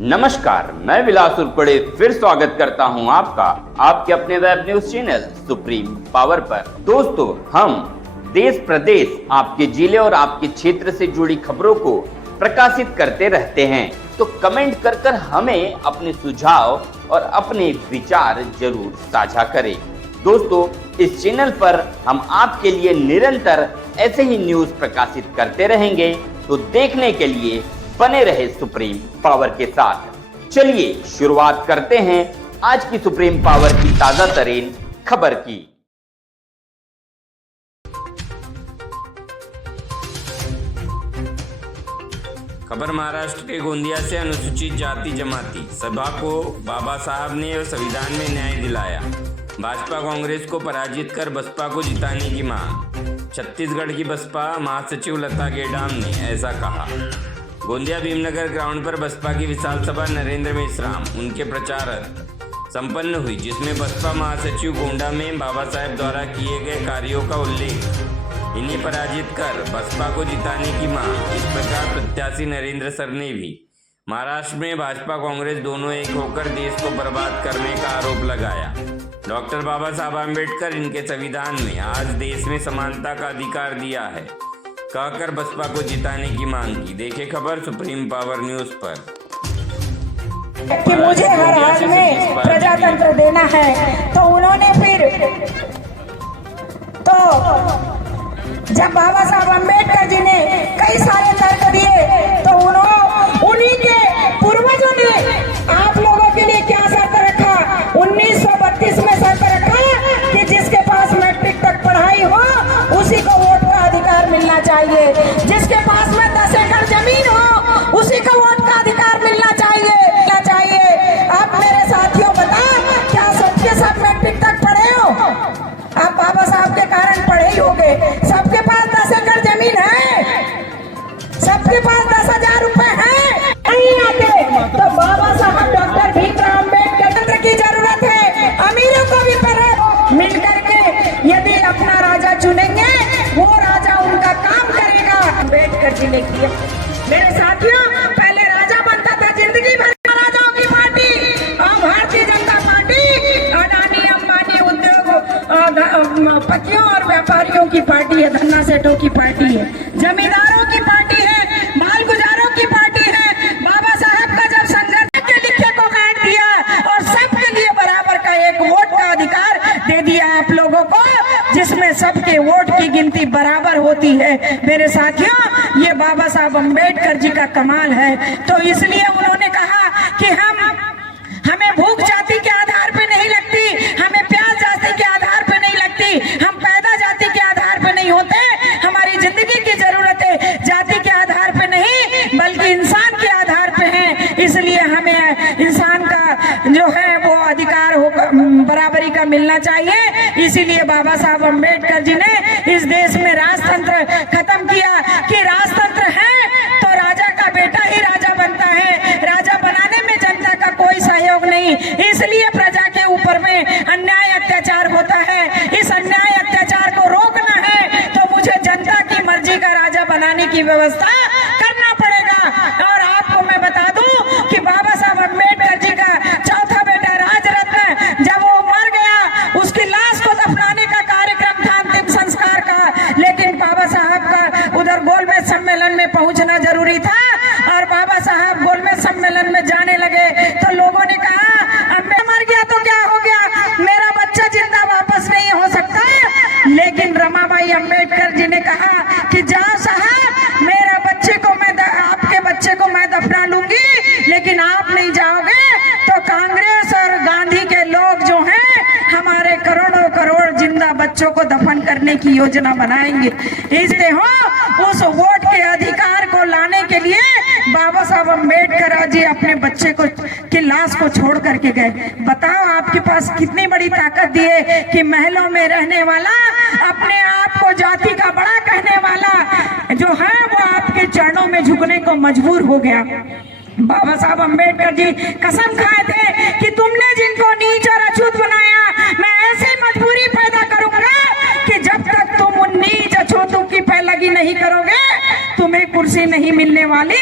नमस्कार, मैं विलास उर्पड़े फिर स्वागत करता हूं आपका आपके अपने web news channel supreme power पर। दोस्तों, हम देश प्रदेश, आपके जिले और आपके क्षेत्र से जुड़ी खबरों को प्रकाशित करते रहते हैं, तो कमेंट कर हमें अपने सुझाव और अपने विचार जरूर साझा करें। दोस्तों, इस चैनल पर हम आपके लिए निरंतर ऐसे ही न्यूज प्रकाशित करते रहेंगे, तो देखने के लिए बने रहे सुप्रीम पावर के साथ। चलिए शुरुआत करते हैं आज की सुप्रीम पावर की ताजा तरीन खबर की। खबर महाराष्ट्र के गोंदिया से अनुसूचित जाति जमाती सभा को बाबा साहब ने संविधान में न्याय दिलाया। भाजपा कांग्रेस को पराजित कर बसपा को जिताने की मांग। छत्तीसगढ़ की बसपा महासचिव लता गेडाम ने ऐसा कहा। गोंदिया भीमनगर ग्राउंड पर बसपा की विशाल सभा नरेंद्र मेश्राम उनके प्रचारक संपन्न हुई, जिसमें बसपा महासचिव गोंडा में बाबा साहेब द्वारा किए गए कार्यों का उल्लेख, इन्हें पराजित कर बसपा को जिताने की मांग। इस प्रकार प्रत्याशी नरेंद्र सर ने भी महाराष्ट्र में भाजपा कांग्रेस दोनों एक होकर देश को बर्बाद करने का आरोप लगाया। डॉक्टर बाबा साहब आम्बेडकर इनके संविधान में आज देश में समानता का अधिकार दिया है, कहकर बसपा को जिताने की मांग की। देखे खबर सुप्रीम पावर न्यूज पर। कि मुझे हर हाल में प्रजातंत्र देना है, तो उन्होंने फिर तो जब बाबा साहब अम्बेडकर जी ने कई सारे तर्क दिए, तो उन्हीं के पूर्वजों ने आप लोगों के लिए क्या शर्त रखा, 1932 में शर्त रखा कि जिसके पास मैट्रिक तक पढ़ाई हो उसी को वोट का अधिकार मिलना चाहिए, जिसके पास में 10 एकड़ जमीन हो उसी को वोट का अधिकार मिलना चाहिए। आप मेरे साथियों बता, क्या सबके सब मैट्रिक तक पढ़े हो? आप बाबा साहब के कारण पढ़े ही होंगे। सबके पास 10 एकड़ जमीन है, सबके पास 10,000 रुपए है, नहीं आते तो बाबा साहब डॉक्टर भीमराव अम्बेडकर की जरूरत है। अमीरों को भी पढ़े मिल करके यदि अपना राजा चुनेंगे, वो राजा उनका काम करेगा। अम्बेडकर जी ने किया। मेरे साथियों, पहले राजा बनता था जिंदगी भर राजाओं की पार्टी, और भारतीय जनता पार्टी अडानी अंबानी उद्योगपतियों और व्यापारियों की पार्टी है, धन्ना सेठों की पार्टी है, जमींदारों की पार्टी है, मालगुजारों की पार्टी है। बाबा साहब का जब संघर्ष के लिखे को काट दिया और सबके लिए बराबर का एक वोट का अधिकार दे दिया आप लोगों को, जिसमें सबके वोट की गिनती बराबर होती है। मेरे साथियों, ये बाबा साहब अम्बेडकर जी का कमाल है। तो इसलिए उन्होंने कहा कि हमें भूख जाति के आधार पे नहीं लगती, हमें प्यास जाति के आधार पे नहीं लगती, हम पैदा जाति के आधार पे नहीं होते, हमारी जिंदगी की जरूरतें जाति के आधार पे नहीं बल्कि इंसान के आधार पे है। इसलिए हमें इंसान का जो है वो अधिकार बराबरी का मिलना चाहिए। इसीलिए बाबा साहब अम्बेडकर जी ने इस देश में राजतंत्र खत्म किया कि राजतंत्र है तो राजा का बेटा ही राजा बनता है, राजा बनाने में जनता का कोई सहयोग नहीं। इसलिए प्रजा के ऊपर में अन्याय अत्याचार होता है। इस अन्याय अत्याचार को रोकना है तो मुझे जनता की मर्जी का राजा बनाने की व्यवस्था करना पड़ेगा। और आपको मैं बता दूं कि बाबा साहब अम्बेडकर जी का चौथा बेटा राजरत्न, जब वो मर गया, उसकी लाश को दफनाने का कार्यक्रम था, अंतिम संस्कार का, लेकिन बाबा साहब का उधर गोलमेज सम्मेलन में पहुंचना जरूरी था, और बाबा साहब गोलमेज सम्मेलन में जाने लगे तो लोगों ने कहा, मर गया तो क्या हो गया, मेरा बच्चा जिंदा वापस नहीं हो सकता। लेकिन रमाबाई अम्बेडकर जी ने कहा कि जाओ साहब, मेरा बच्चे को आपके बच्चे को मैं दफना लूंगी, लेकिन आप नहीं जाओगे तो कांग्रेस और गांधी के लोग जो हैं हमारे करोड़ों करोड़ जिंदा बच्चों को दफन करने की योजना बनाएंगे। इसलिए उस वोट के अधिकार को लाने के लिए बाबा साहब अम्बेडकर जी अपने बच्चे को की लाश को छोड़ करके गए। बताओ आपके पास कितनी बड़ी ताकत दी है कि महलों में रहने वाला, अपने आप को जाति का बड़ा कहने वाला जो है वो आपके चरणों में झुकने को मजबूर हो गया। बाबा साहब अम्बेडकर जी कसम खाए थे कि तुमने जिनको नीच और अछूत बनाया, मैं ऐसी मजबूरी पैदा करूंगा कि जब तक तुम उन नीच अछूतों की पैरवी नहीं करोगे, तुम्हें कुर्सी नहीं मिलने वाली,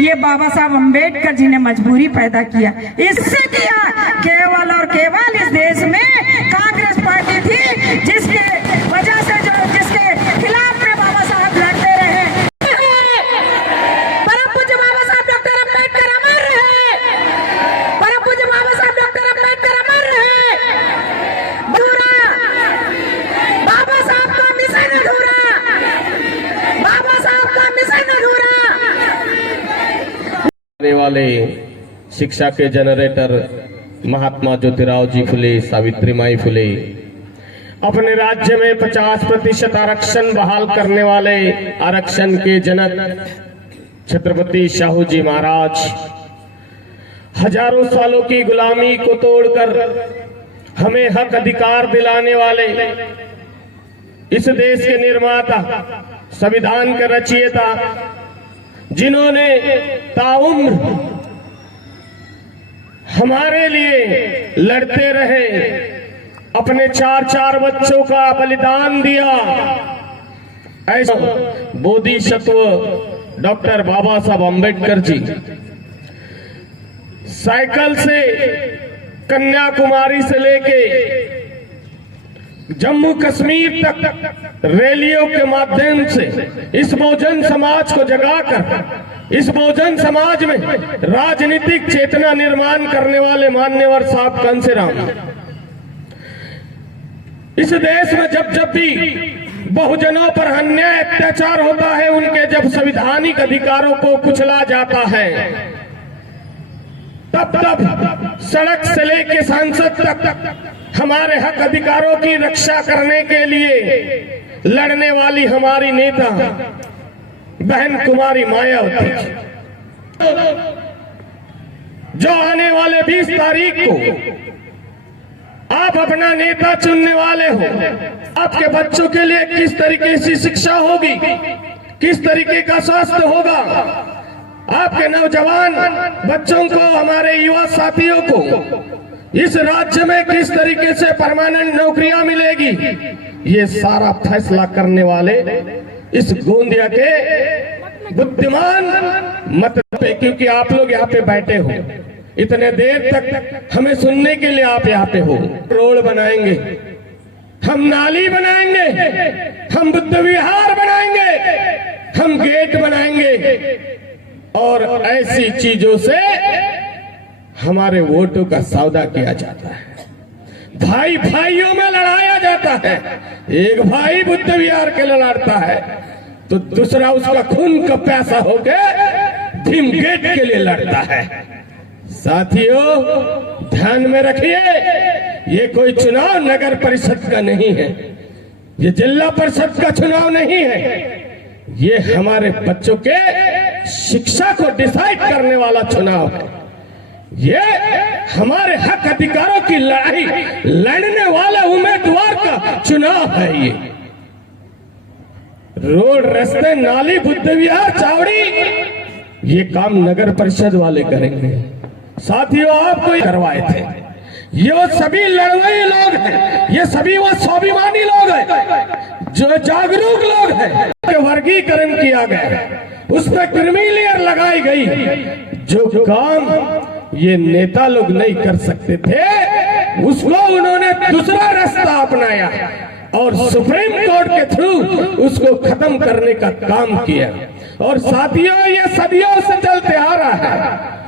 ये बाबा साहब अम्बेडकर जी ने मजबूरी पैदा किया। इससे किया केवल और केवल इस देश में कांग्रेस पार्टी थी जिसके वजह से जिसके खिलाफ में बाबा साहब लड़ते रहे। परम पूज्य बाबा साहब डॉक्टर अम्बेडकर अमर रहे, परम पूज्य बाबा साहब डॉक्टर अम्बेडकर अमर रहे। बाबा साहब का मिशन अधूरा, बाबा साहब का मिशन अधूरा। वाले शिक्षा के जनरेटर महात्मा ज्योतिराव जी फुले, सावित्रीबाई फुले, अपने राज्य में 50% आरक्षण बहाल करने वाले आरक्षण के जनक छत्रपति शाहू जी महाराज, हजारों सालों की गुलामी को तोड़कर हमें हक अधिकार दिलाने वाले इस देश के निर्माता, संविधान के रचयिता, जिन्होंने ताउम्र हमारे लिए लड़ते रहे, अपने 4 बच्चों का बलिदान दिया, ऐसा बोधिसत्व डॉक्टर बाबा साहब अम्बेडकर जी साइकिल से कन्याकुमारी से लेके जम्मू कश्मीर तक रैलियों के माध्यम से इस बहुजन समाज को जगाकर इस बहुजन समाज में राजनीतिक चेतना निर्माण करने वाले मान्यवर साहब कांसेराम, इस देश में जब जब भी बहुजनों पर अन्याय अत्याचार होता है, उनके जब संवैधानिक अधिकारों को कुचला जाता है, तब तब सड़क से लेके सांसद तक हमारे हक अधिकारों की रक्षा करने के लिए लड़ने वाली हमारी नेता बहन कुमारी मायावती, जो आने वाले 20 तारीख को आप अपना नेता चुनने वाले हो, आपके बच्चों के लिए किस तरीके से शिक्षा होगी, किस तरीके का स्वास्थ्य होगा, आपके नौजवान बच्चों को, हमारे युवा साथियों को इस राज्य में किस तरीके से परमानेंट नौकरियां मिलेगी, ये सारा फैसला करने वाले इस गोंदिया के बुद्धिमान मत पे, क्योंकि आप लोग यहाँ पे बैठे हो, इतने देर तक हमें सुनने के लिए आप यहाँ पे हो। रोड बनाएंगे, हम नाली बनाएंगे, हम बुद्ध विहार बनाएंगे, हम गेट बनाएंगे, और ऐसी चीजों से हमारे वोटों का सौदा किया जाता है, भाई भाइयों में लड़ाया जाता है। एक भाई बुद्ध विहार के लिए लड़ता है तो दूसरा उसका खून का प्यासा होके भीम गेट के लिए लड़ता है। साथियों ध्यान में रखिए, ये कोई चुनाव नगर परिषद का नहीं है, ये जिला परिषद का चुनाव नहीं है, ये हमारे बच्चों के शिक्षा को डिसाइड करने वाला चुनाव है। ये हमारे हक अधिकारों की लड़ाई लड़ने वाले उम्मीदवार का चुनाव है। ये रोड, रास्ते, नाली, बुद्ध विहार, चावड़ी, ये काम नगर परिषद वाले करेंगे। साथियों आपको करवाए थे, ये सभी लड़वई लोग हैं, ये सभी वो स्वाभिमानी लोग हैं जो जागरूक लोग हैं। वर्गीकरण किया गया, उस पर क्रीमी लेयर लगाई गई, जो काम ये नेता लोग नहीं कर सकते थे उसको उन्होंने दूसरा रास्ता अपनाया और सुप्रीम कोर्ट के थ्रू उसको खत्म करने का काम किया। और साथियों ये सदियों से चलते आ रहा है,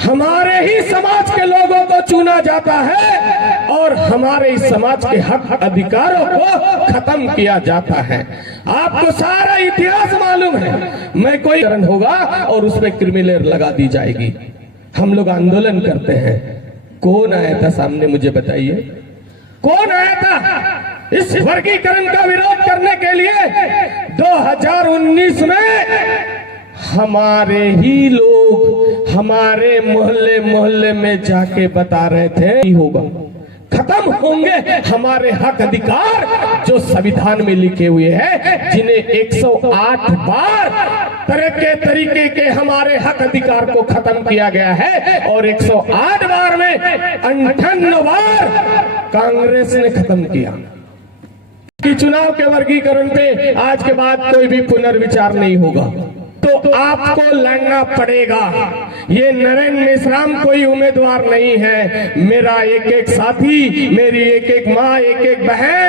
हमारे ही समाज के लोगों को चुना जाता है और हमारे इस समाज के हक अधिकारों को खत्म किया जाता है। आपको सारा इतिहास मालूम है, मैं कोई कारण होगा और उसमें क्रिमिनल लगा दी जाएगी। हम लोग आंदोलन करते हैं, कौन आया था सामने मुझे बताइए, कौन आया था इस वर्गीकरण का विरोध करने के लिए? 2019 में हमारे ही लोग हमारे मोहल्ले मोहल्ले में जाके बता रहे थे होगा, खत्म होंगे हमारे हक अधिकार जो संविधान में लिखे हुए हैं, जिन्हें 108 बार तरह के तरीके के हमारे हक अधिकार को खत्म किया गया है और 108 बार में 58 बार कांग्रेस ने खत्म किया। कि चुनाव के वर्गीकरण पे आज के बाद कोई भी पुनर्विचार नहीं होगा। तो आपको लड़ना पड़ेगा। ये नरेंद्र मेश्राम कोई उम्मीदवार नहीं है। मेरा एक एक साथी, मेरी एक एक माँ, एक एक बहन